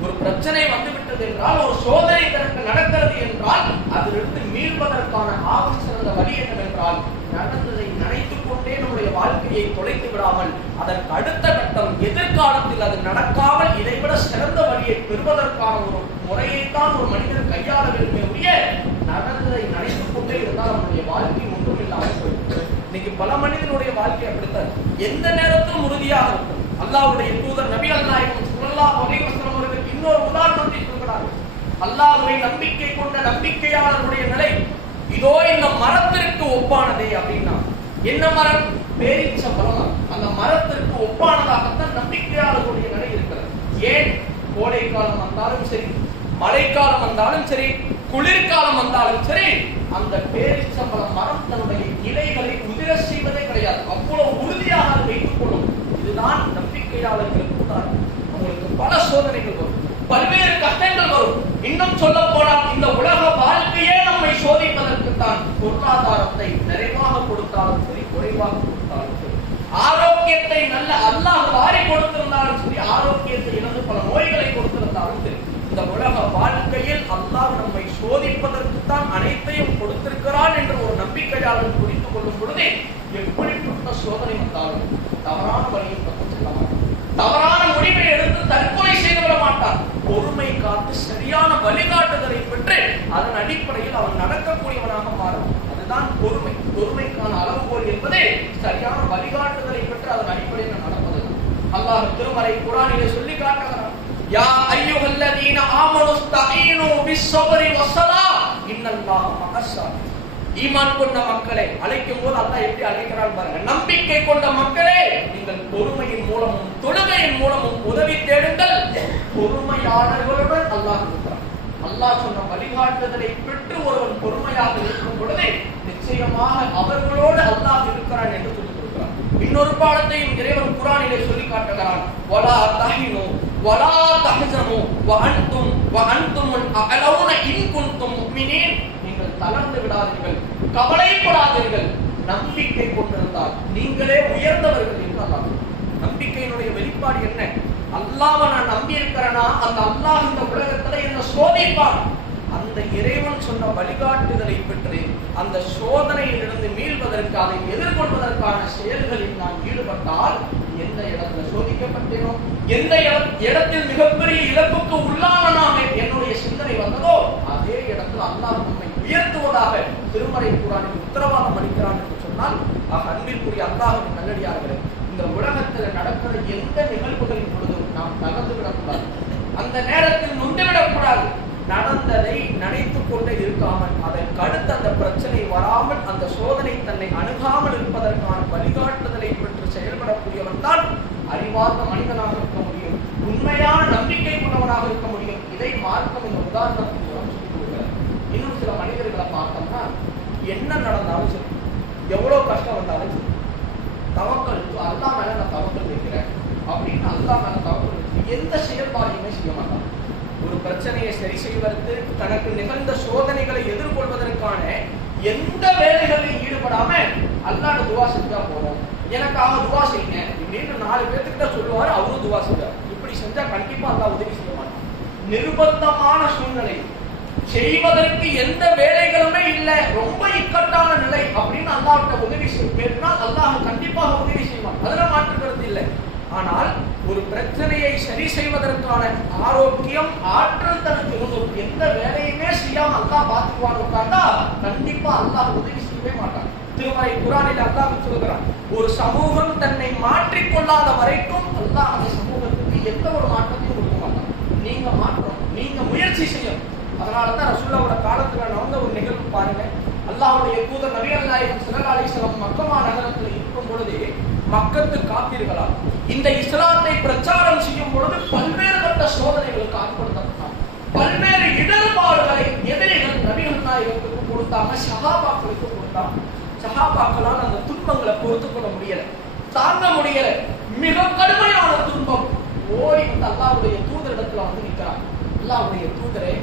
ஒரு பிரச்சனை வந்துவிட்டது என்றால், ஒரு சோதனை தனக்கு நடக்கிறது என்றால் அதிலிருந்து மீள்வதற்கான ஆக சிறந்த வழி என்னவென்றால், நடந்ததை நினைத்துக் கொண்டே நம்முடைய வாழ்க்கையை தொலைத்து விடாமல் அதற்கு அடுத்த கட்டம் எதிர்காலத்தில் அது நடக்காமல் இதைவிட சிறந்த வழியை பெறுவதற்கான ஒரு முறையைத்தான் ஒரு மனிதன் கையாள வேண்டுமே ஒழிய நடந்ததை நினைத்துக் கொண்டே இருந்தால் நம்முடைய வாழ்க்கை ஒன்றும் இல்லாமல் போயிருக்கிறது. இன்னைக்கு பல மனிதனுடைய வாழ்க்கை அப்படித்தான், எந்த நேரத்திலும் உறுதியாக இருக்கும். அல்லாஹ்வுடைய தூதர் நபிகள் நாயகம் ஸல்லல்லாஹு அலைஹி வஸல்லம் அவர்கள் இன்னொரு உதாரணத்தை சொல்கிறார்கள். அல்லாஹ்வை நம்பிக்கை கொண்ட நம்பிக்கையாளருடைய நிலை இதோ இந்த மரத்திற்கு ஒப்பானதே அப்படின்னா, என்ன மரம்? பேரீச்ச மரம். அந்த மரத்திற்கு ஒப்பானதாகத்தான் நம்பிக்கையாளர்களுடைய நிலை இருக்கிறது. ஏன்? கோடை காலம் வந்தாலும் சரி, மழைக்காலம் வந்தாலும் சரி, குளிர்காலம் வந்தாலும் சரி, அந்த பேரீச்சம்பழம் மரம் தன்னுடைய இலைகளை உதிர செய்வதே கிடையாது. அவ்வளவு உறுதியாக வைத்துக் கொள்ளும். இதுதான் நம்பிக்கையாளர்களுக்கு உதாரணம். உங்களுக்கு பல சோதனைகள் வரும், பல்வேறு கஷ்டங்கள் வரும். இன்னும் சொல்ல போனால் இந்த உலக வாழ்க்கையே நம்மை சோதிப்பதற்கு தான். பொருளாதாரத்தை நிறைவாக கொடுத்தாலும் சரி, குறைவாக கொடுத்தாலும் சரி, ஆரோக்கியத்தை நல்ல அல்லாஹ் வாரி கொடுத்திருந்தாலும் சரி, ஆரோக்கியத்தை இழந்து பல நோய்களை கொடுத்திருந்தாலும் சரி, இந்த உலக வாழ்க்கையில் அல்லாஹ் நம்மை சோதிப்பதற்கு தான் அனைத்தையும் கொடுத்திருக்கிறான் என்று ஒரு நம்பிக்கையாளர் புரிந்து கொள்ளும் பொழுது எப்படிப்பட்ட சோதனை வந்தாலும் தவறான வழியில் பக்கம் செல்ல மாட்டார், தவறான முடிவை எடுத்து தற்கொலை செய்து விட மாட்டார். பொறுமை காத்து சரியான வழிகாட்டுதலை பெற்று அதன் அடிப்படையில் அவன் நடக்கக்கூடியவனாக மாறும். அதுதான் பொறுமை. பொறுமைக்கான அளவுகோல் என்பது சரியான வழிகாட்டுதலை பெற்று அதன் அடிப்படையில் நடப்பது. அல்லாஹ் திருமறை குர்ஆனிலே சொல்லி காட்டுகிறான், யா அய்யுஹல்லதீன ஆமனுஸ்தஈனு பிஸ்ஸப்ரி வஸ்ஸலாஹ் இன்னல்லாஹ மஅஸ்ஸாபிரீன். ஈமான் கொண்ட மக்களை அழைக்கும் போது அல்லாஹ் எப்படி அழைக்கிறான் பாருங்க. நம்பிக்கை கொண்ட மக்களே, நீங்கள் பொறுமையின் மூலமும் தொழுகையின் மூலமும் உதவி தேடுங்கள். பொறுமையாளர்களுடன் அல்லாஹ் இருக்கிறான். அல்லாஹ் சொன்ன வழிகாட்டுதலை பெற்று ஒருவன் பொறுமையாக இருக்கும் பொழுது நிச்சயமாக அவர்களோடு அல்லாஹ் இருக்கிறான் என்று சொல்லிக் கொடுக்கிறான். இன்னொரு பாடத்தையும் இறைவன் குர்ஆனிலே சொல்லி காட்டுகிறான், வலா தஹினு வலா தஹ்சனு வஅன்தும் அலௌன இன் குன்தும் முஃமினீன். நீங்கள் தளர்ந்து விடாதீர்கள், கவலைப்படாதீர்கள், நம்பிக்கை கொண்டிருந்தால் நீங்களே உயர்ந்தவர்கள் என்று அல்லாஹ். நம்பிக்கையினுடைய வெளிப்பாடு என்ன? அல்லாஹ்வை நான் நம்பி இருக்கிறேனா, அந்த அல்லாஹ் இந்த உலகத்துல என்ன சோதிப்பான். அந்த இறைவன் சொன்ன வழிகாட்டுதலை பெற்று அந்த சோதனையிலிருந்து மீள்வதற்கு, அதை எதிர்கொள்வதற்கான செயல்களில் நான் ஈடுபட்டால் எந்த இடத்துல சோதிக்கப்பட்டேனோ, எந்த இடத்தில் மிகப்பெரிய இழப்புக்கு உள்ளானனாக என்னுடைய சிந்தனை வந்ததோ அதே இடத்துல அல்லாஹ் நம்மை உயர்த்துவதாக திருமறை குர்ஆனில் உத்தரவாதம் அளிக்கிறான் என்று சொன்னால், அன்பிற்குரிய அல்லாஹ்வின் நல்லடியார்களே, இந்த உலகத்தில் நடக்கிற எந்த நிகழ்வுகளின் பொழுதும் நாம் தகர்ந்து விடக்கூடாது, அந்த நேரத்தில் நொந்துவிடக்கூடாது. நடந்ததை நினைத்துக் கொண்டே இருக்காமல் அதற்கு அடுத்து அந்த பிரச்சனை வராமல், அந்த சோதனை தன்னை அணுகாமல் இருப்பதற்கான வழிகாட்டுதலை பெற்று செயல்படக்கூடியவன் தான் அறிவார்ந்த மனிதனாக இருக்க முடியும், உண்மையான நம்பிக்கை கொண்டவனாக இருக்க முடியும். இதை மார்க்கம் இந்த உதாரணத்தின் மூலம் சொல்லிக் கொடுக்கிறார். இன்னும் சில மனிதர்களை பார்த்தோம்னா, என்ன நடந்தாலும் சரி, எவ்வளவு கஷ்டம் வந்தாலும் சரி, தவக்கல் அல்லாஹ் மேல நான் தவக்கல் வைக்கிறேன் அப்படின்னு அல்லாஹ் மேல தவக்கல் வைக்கிறேன், எந்த செயல்பாடையுமே செய்ய மாட்டான். ஒரு பிரச்சனையை சரி செய்வதற்கு, தனக்கு நிகழ்ந்த சோதனைகளை எதிர்கொள்வதற்கான எந்த வேலைகளையும் ஈடுபடாம அல்லாஹ்ட்ட துவா செஞ்சா போறோம், எனக்காக துவா செய்யுங்க இப்படின்னு 4 பேர்த்துக்கிட்ட சொல்லுவாரு, அவரும் துவா செய்வார். இப்படி செஞ்சா கண்டிப்பா அல்லாஹ் உதவி செய்ய மாட்டான். நிர்பந்தமான சூழ்நிலை, செய்வதற்கு எந்த வேலைகளுமே இல்லை, ரொம்ப இக்கட்டான நிலை அப்படின்னு அல்லாஹ்ட்ட உதவி செய்யணும், அல்லாஹ் கண்டிப்பாக உதவி செய்வான், அதுல மாற்று கருத்து இல்லை. ஆனால் ஒரு பிரச்சனையை சரி செய்வதற்கான ஆரோக்கியம், ஆற்றல் தனக்கு இருந்தும் எந்த வேலையுமே செய்யாம அல்லாஹ் பார்த்துக்குவான்னு உட்கார்ந்தா கண்டிப்பா அல்லாஹ் உதவி செய்யவே மாட்டான். திருமறை குர்ஆனில் அல்லாஹ் சொல்கிறான், ஒரு சமூகம் தன்னை மாற்றிக்கொள்ளாத வரைக்கும் அல்லாஹ் அந்த சமூகத்துக்கு எந்த ஒரு மாற்றத்தையும் கொடுக்க மாட்டான். நீங்க மாற்றணும், நீங்க முயற்சி செய்யணும். அதனாலதான் ரசூலுல்லாஹ்வோட காலத்துல நடந்த ஒரு நிகழ்வு பாருங்க. அல்லாஹ்வுடைய தூதர் நபிகள் நாயகம் ஸல்லல்லாஹு அலைஹி வஸல்லம் மக்கமா நகரத்தில் இருக்கும் பொழுது மக்கத்து காப்பீர்களால் இந்த இஸ்லாத்தை பிரச்சாரம் செய்யும் பொழுது பல்வேறு கட்ட சோதனைகளுக்கு ஆட்படுத்தப்பட்டார். பல்வேறு இடர்பாடுகளை எதிரிகள் நபிகள் நாயகத்துக்கு கொடுத்தாங்க, சஹாபாக்களுக்கு கொடுத்தாங்க. சஹாபாக்களால் அந்த துன்பங்களை பொறுத்துக் கொள்ள முடியல, தாங்க முடியல, மிக கடுமையான துன்பம். ஓடி வந்து அல்லாஹ்வுடைய தூதரிடத்துல வந்து நிற்கிறார். அல்லாஹ்வுடைய தூதரே,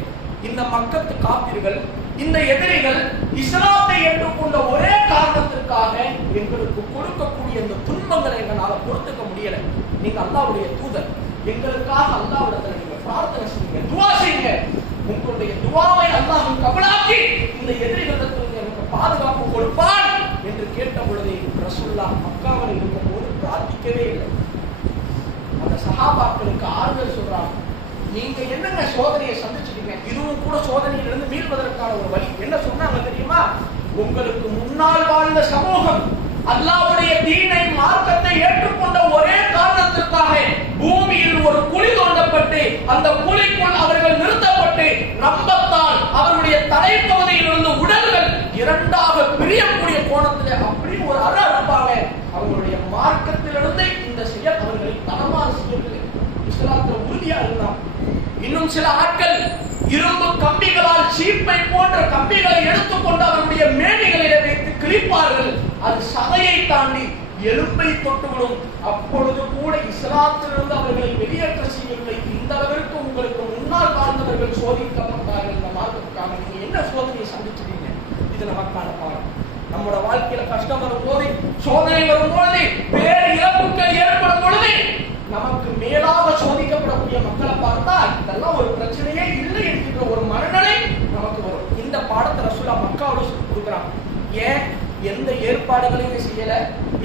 இந்த மக்கத்து காப்பீர்கள், இந்த எதிரிகள் இஸ்லாத்தை ஏற்றுக்கொண்ட ஒரே காரணத்திற்காக எங்களுக்கு கொடுக்கக்கூடிய இந்த துன்பங்களை எங்களால் பொறுத்துக்க முடியல. நீங்க அல்லாஹ்வுடைய தூதர், எங்களுக்காக அல்லாஹ்விடத்துல நீங்க பிரார்த்தனை செய்யுங்க, துஆ செய்யுங்க. உங்களுடைய துஆவை அல்லாஹ் கபூலாக்கி இந்த எதிரிகளிடத்துல எனக்கு பாதுகாப்பு கொடுப்பார் சஹாபாக்களுக்கு ஆறுதல் சொல்றாங்க. நீங்க என்னங்க சோதனையை சந்திச்சிட்டீங்க, இதுவும் கூட சோதனையிலிருந்து மீள்வதற்கான ஒரு வழி. என்ன சொன்னாங்க தெரியுமா? உங்களுக்கு முன்னால் வாழ்ந்த சமூகம் அல்லாஹ்வுடைய தீனை மார்க்கத்தை ஏற்றுக்கொண்ட ஒரே காரணத்திற்காக பூமியில் ஒரு குழி தோண்டப்பட்டு அந்த குழிக்குள் அவர்கள் நிறுத்தப்பட்டு ரம்பத்தால் அவருடைய தலைப்பகுதியில் இருந்து உடல்கள் இரண்டாக பிரியக்கூடிய கோணத்தில் அப்படி ஒரு அறுப்பாங்க. அவங்களுடைய மார்க்கத்திலிருந்து இந்த செயல் அவர்களை தரமாக செய்யவில்லை. இஸ்லாத்தில் உறுதியா இருந்தான். இன்னும் சில ஆட்கள் இரும்பு கம்பிகளால் சீப்பை போன்ற கம்பிகளை எடுத்துக்கொண்டு அவருடைய மேனிகளிலே வைத்து கிழிப்பார்கள். அது சதையை தாண்டி எலும்பை தொட்டுவிடும். அப்பொழுது கூட இஸ்லாத்திலிருந்து அவர்களை வெளியேற்ற செய்யவில்லை. இந்த அளவிற்கு உங்களுக்கு முன்னால் வாழ்ந்தவர்கள் சோதிக்கப்பட்டார்கள். இந்த மார்க்கத்துக்காக நீங்க என்ன சோதனையை சந்திச்சிருக்கீங்க? இது நமக்கான பாடம். நம்மோட வாழ்க்கையில கஷ்டம் வரும்போது, சோதனை வரும்போது, வேறு இழப்புகள் ஏற்படும் பொழுது நமக்கு மேலாக சோதிக்கப்படக்கூடிய மக்களை பார்த்தா இதெல்லாம் ஒரு பிரச்சனையே இல்லை என்கின்ற ஒரு மனநிலை நமக்கு வரும். இந்த பாடத்தை ரசூலுல்லாஹ் மக்காவோட சொல்லி கொடுக்குறாங்க. ஏன் எந்த ஏற்பாடுகளையும் செய்யல,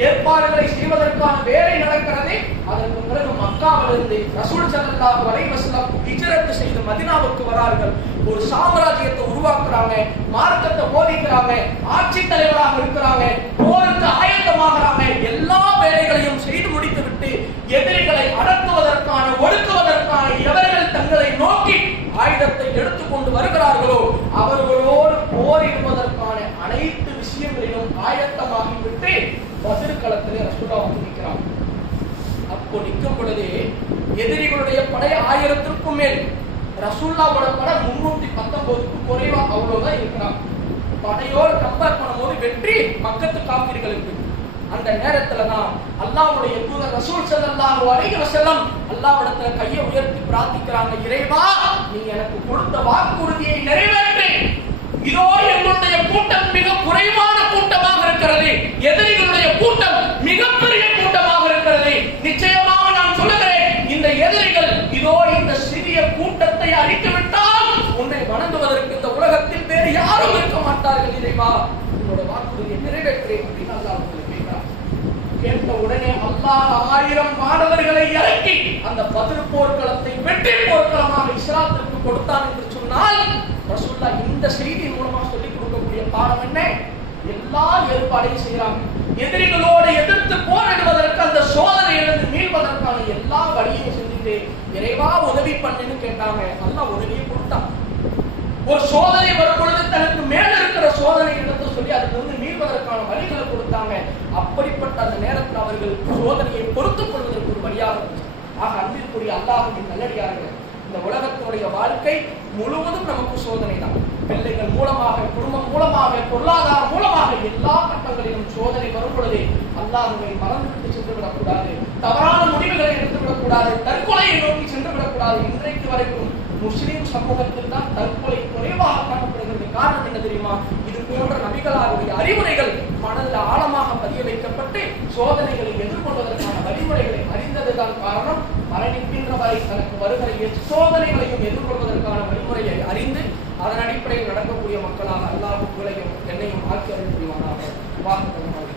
ஏற்பாடுகளை செய்வதற்கான வேலை நடக்கிறது. அதற்கு பிறகு மக்காவிலிருந்து ரசூல் ஸல்லல்லாஹு அலைஹி வஸல்லம் ஹிஜ்ரத் செய்து மதீனாவுக்கு வரார்கள். ஒரு சாம்ராஜ்யத்தை உருவாக்குறாங்க, மார்க்கத்தை போதிக்கிறாங்க, ஆட்சி தலைவராக இருக்கிறாங்க, போருக்கு ஆயத்தமாகறாங்க. எல்லா வேலைகளையும் செய்து முடித்துவிட்டு எதிரிகளை அடக்குவதற்கான, ஒடுக்குவதற்கான எவர்கள் தங்களை நோக்கி ஆயுதத்தை எடுத்துக்கொண்டு வருகிறார்களோ அவர்களோடு போரிடுவதற்கான அனைத்து விஷயங்களிலும் ஆயத்தமாகிவிட்டு பதிர்களத்திலே ரசூலுல்லாஹ் வந்து நிற்கிறாங்க. அப்போ நிற்கும் பொழுது எதிரிகளுடைய படை 1000க்கும் மேல், ரசூலுல்லாஹ்வோட படை 319க்கும் குறைவா அவ்வளவுதான் இருக்கிறாங்க. படையோடு கம்பேர் பண்ணும்போது வெற்றி பக்கத்து காபிர்களுக்கு. அந்த நேரத்துல தான் அல்லாஹ்வுடைய தூதர் ரசூல் ஸல்லல்லாஹு அலைஹி வஸல்லம் அல்லாஹ்விடத்துல கையை உயர்த்தி பிரார்த்திக்கிறாங்க. இறைவா, நீ எனக்கு கொடுத்த வாக்குறுதியை நிறைவேற்று. இதோ எங்களுடைய கூட்டம் மிக குறைவான கூட்டமாக இருக்கிறது, எதிரிகளுடைய கூட்டம் மிகப்பெரிய கூட்டமாக இருக்கிறது. நிச்சயமாக நான் சொல்லுகிறேன், இந்த எதிரிகள் இதோ இந்த சிறிய கூட்டத்தை அழித்துவிட்டால் உன்னை வணங்குவதற்கு இந்த உலகத்தில் வேறு யாரும் இருக்க மாட்டார்கள். இறைவா, உன்னோட வாக்குறுதியை நிறைவேற்று அப்படின்னு அல்லாஹ் கேட்கிறார். கேட்ட உடனே அல்லாஹ் 1000 மாணவர்களை இறக்கி அந்த பதில் போர்க்களத்தை வெற்றி போர்க்களமாக இஸ்லாத்திற்கு கொடுத்தான் என்று சொன்னால் ரசூலுல்லாஹ் இந்த செய்தி மூலமா சொல்லிக் கொடுக்கக்கூடிய பாடம் என்ன? எல்லா ஏற்பாடையும் செய்யறாங்க. எதிரிகளோடு எதிர்த்து போரிடுவதற்கு, அந்த சோதனையிலிருந்து மீள்வதற்கான எல்லா வழியையும் செஞ்சுட்டு இறைவா உதவி பண்ணுன்னு கேட்டாங்க. அல்லாஹ் உதவியை கொடுத்தான். ஒரு சோதனை வரும் பொழுது தனக்கு மேல இருக்கிற சோதனை எடுத்து சொல்லி அதிலிருந்து மீள்வதற்கான வழிகளை கொடுத்தாங்க. அப்படிப்பட்ட அந்த நேரத்தில் அவர்கள் சோதனையை பொறுத்துக் கொள்வதற்கு ஒரு வழியாக இருந்துச்சு. ஆக அன்பிற்குரிய அல்லாஹ்வின் நல்லடியார்கள், இந்த உலகத்தினுடைய வாழ்க்கை முழுவதும் நமக்கு சோதனை தான். பிள்ளைகள் மூலமாக, குடும்பம் மூலமாக, பொருளாதாரம் மூலமாக எல்லா கட்டங்களிலும் சோதனை வரும் பொழுது அல்லாஹ்வை மறந்துவிட்டு சென்று விடக்கூடாது, தவறான முடிவுகளை எடுத்துவிடக்கூடாது, தற்கொலையை நோக்கி சென்று விடக்கூடாது. இன்றைக்கு வரைக்கும் முஸ்லிம் சமூகத்தில் தான் தற்கொலை குறைவாக காணப்படுகிறது. காரணம் என்ன தெரியுமா? இது போன்ற நபிகளாருடைய அறிவுரைகள் மனதில் ஆழமாக பதிய வைக்கப்பட்டு சோதனைகளை எதிர்கொள்வதற்கான வழிமுறைகளை அறிந்ததுதான் காரணம். மரணிக்கின்ற வரை தனக்கு வருகிற சோதனைகளையும் எதிர்கொள்வதற்கான வழிமுறையை அறிந்து அதன் அடிப்படையில் நடக்கக்கூடிய மக்களாக அல்லாஹ் உங்களையும் என்னையும் ஆக்கி அருள் புரிவானாக. வாக்குறுதியாக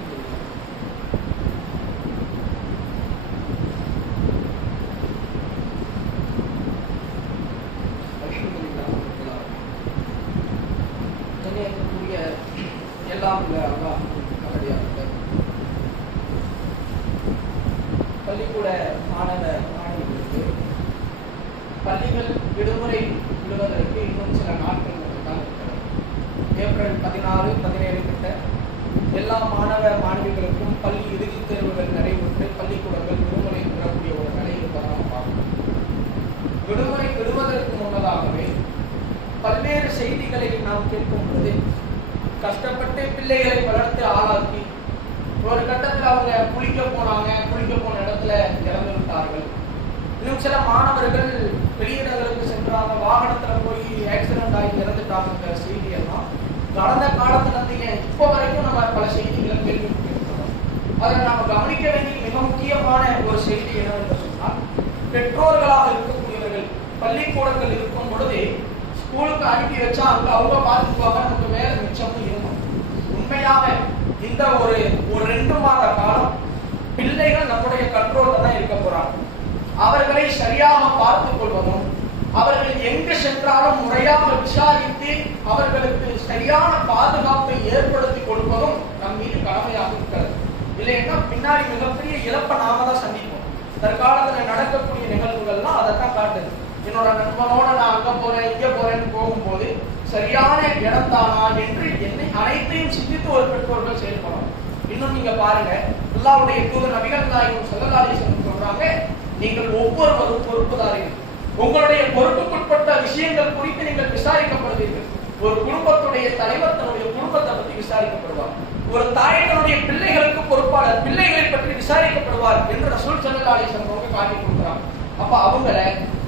பள்ளிக்கூட மாணவ மாணவிகளுக்கு பள்ளிகள் விடுமுறை விடுவதற்கு இன்னும் சில நாட்கள் மட்டும்தான் இருக்கிறது. ஏப்ரல் 16, 17 கிட்ட எல்லா மாணவ மாணவிகளுக்கும் பள்ளி இறுதித் தேர்வுகள் நடைபெற்று பள்ளிக்கூடங்கள் விடுமுறை பெறக்கூடிய ஒரு நிலை இருப்பதாக பார்க்கணும். விடுமுறை விடுவதற்கு முன்னதாகவே பல்வேறு செய்திகளை நாம் கேட்கும் பொழுது கஷ்டப்பட்டு பிள்ளைகளை வளர்த்து ஆளாக்கி ஒரு கட்டத்தில் அவங்க குளிக்க போனாங்க, குளிக்க போன இடத்துல இறந்து விட்டார்கள். இன்னும் சில மாணவர்கள் வெளியிடங்களுக்கு சென்றாங்க, வாகனத்துல போய் ஆக்சிடென்ட் ஆகி இறந்துட்டாங்க. செய்தியெல்லாம் கடந்த காலத்துல இப்போ வரைக்கும் நம்ம பல செய்திகளை கேள்விப்பட்டிருக்கிறோம். அதில் நாம கவனிக்க வேண்டிய மிக முக்கியமான ஒரு செய்தி என்னவென்று சொன்னால், பெற்றோர்களாக இருக்கக்கூடியவர்கள் பள்ளிக்கூடங்கள் இருக்கும் பொழுது ஸ்கூலுக்கு அனுப்பி வச்சா அங்க அவங்க பார்த்துக்குவாங்க, நமக்கு வேலை மிச்சமும் இருக்கும். உண்மையாக இந்த ஒரு 2 மாத காலம் பிள்ளைகள் நம்முடைய கண்ட்ரோல்ல தான் இருக்க போறாங்க. அவர்களை சரியாக பார்த்துக் கொள்வதும், அவர்கள் எங்கு சென்றாலும் முறையாக விசாரித்து அவர்களுக்கு சரியான பாதுகாப்பை ஏற்படுத்தி கொடுப்பதும் நம் மீது கடமையாக இருக்கிறது. இல்லைன்னா பின்னாடி மிகப்பெரிய இழப்பை நாம தான் சந்திப்போம். தற்காலத்துல நடக்கக்கூடிய நிகழ்வுகள்லாம் அதைத்தான் காட்டுது. என்னோட நண்பனோட நான் அங்க போறேன் இங்க போறேன்னு போகும்போது சரியான இடம் தானா என்று என்னை அனைத்தையும் சிந்தித்து ஒரு பெற்றோர்கள் செயல்படணும். இன்னும் நீங்க பாருங்க, அல்லாஹ்வுடைய தூதர் நபிகள் நாயகம் ஸல்லல்லாஹு அலைஹி வஸல்லம் சொல்றாங்க, நீங்கள் ஒவ்வொருவரும் பொறுப்புதாரிகள். உங்களுடைய பொறுப்புக்குட்பட்ட விஷயங்கள் குறித்து நீங்கள் விசாரிக்கப்படுவீர்கள். ஒரு குடும்பத்துடைய தலைவர் தன்னுடைய குடும்பத்தை பற்றி விசாரிக்கப்படுவார். ஒரு தாய் தன்னுடைய பிள்ளைகளுக்கு பொறுப்பாளர், பிள்ளைகளை பற்றி விசாரிக்கப்படுவார் என்று ரசூல் ஸல்லல்லாஹு அலைஹி வஸல்லம் காட்டி கொடுக்கிறாங்க. அப்ப அவங்கள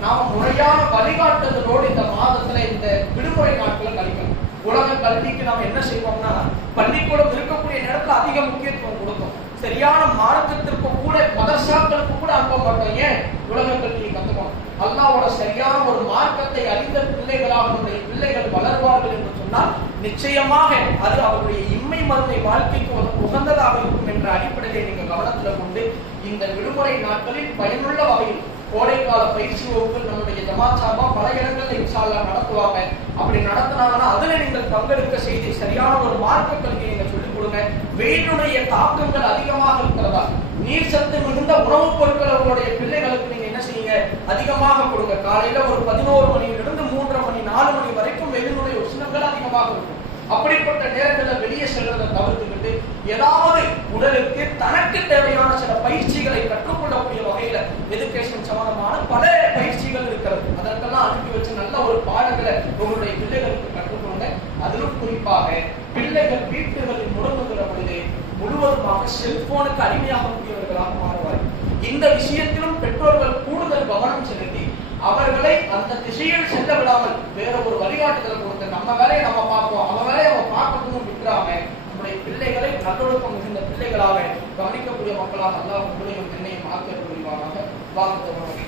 நாம முறையான வழிகாட்டுதலோடு இந்த மாதத்துல இந்த விடுமுறை நாட்களை கழிக்கணும். உலக கல்விக்கு நாம என்ன செய்வோம்னா, பள்ளிக்கூடம் இருக்கக்கூடிய நேரத்துல அதிக முக்கியத்துவம் கொடுத்தோம். சரியான மார்க்கத்திற்கு கூட மதரசாக்களுக்கு கூட அனுப்ப மாட்டோம். ஏன்? உலக கல்வியை கத்துக்கணும். அல்லாஹ்வோட சரியான ஒரு மார்க்கத்தை அறிந்த பிள்ளைகளாக நம்முடைய பிள்ளைகள் வளர்வார்கள் என்று சொன்னால் நிச்சயமாக அது அவருடைய இம்மை மறுமை வாழ்க்கைக்கு உகந்ததாக இருக்கும் என்ற அடிப்படையை நீங்க கவனத்துல கொண்டு இந்த விடுமுறை நாட்களில் பயனுள்ள வகையில் கோடைக்கால பயிற்சி வகுப்புகள் நம்முடைய ஜமாத் சார்பா பல இடங்கள்ல இன்ஷா அல்லாஹ் நடத்துவாங்க. அப்படி நடத்தினாங்கன்னா அதுல நீங்கள் பங்கெடுக்க செய்து சரியான ஒரு மார்க்க கல்வியை நீங்க சொல்லிக் கொடுங்க. வெயிலுடைய தாக்கங்கள் அதிகமாக இருக்கிறதா, நீர் சத்து மிகுந்த உணவுப் பொருட்கள் உங்களுடைய பிள்ளைகளுக்கு நீங்க என்ன செய்யுங்க, அதிகமாக கொடுங்க. காலையில ஒரு 11 மணியிலிருந்து 3:30 மணி 4 மணி வரைக்கும் வெயிலுடைய உஷ்ணங்கள் அதிகமாக இருக்கும். அப்படிப்பட்ட நேரங்களில் வெளியே செல்றதை தவிர்த்துக்கிட்டு ஏதாவது உடலுக்கு தனக்கு தேவையான சில பயிற்சிகளை கற்றுக்கொள்ளக்கூடிய வகையில எஜுகேஷன் சம்பந்தமான பல பயிற்சிகள் இருக்கிறது. அதற்கெல்லாம் அனுப்பி வச்சு நல்ல ஒரு பாடங்களை உங்களுடைய பிள்ளைகளுக்கு கற்றுக்கொள்ளுங்க. அதிலும் குறிப்பாக பிள்ளைகள் வீட்டுகளில் முடங்குகிற பொழுது முழுவதுமாக செல்போனுக்கு அடிமையாகக்கூடியவர்களாக மாறுவார்கள். இந்த விஷயத்திலும் பெற்றோர்கள் கூடுதல் கவனம் செலுத்தி அவர்களை அந்த திசையில் செல்ல விடாமல் வேற ஒரு வழிகாட்டுதல் கொடுத்து நம்ம வேலையை நம்ம பார்ப்போம், அவன் வேலையை அவன் பார்க்கணும் விட்டுறாம நம்முடைய பிள்ளைகளை நல்லொழுக்கம் மிகுந்த பிள்ளைகளாக கவனிக்கக்கூடிய மக்களாக அல்லாஹ் உங்களையும் என்னையும் ஆக்கிய புரிவாராக. வாக்குத்தவர்கள்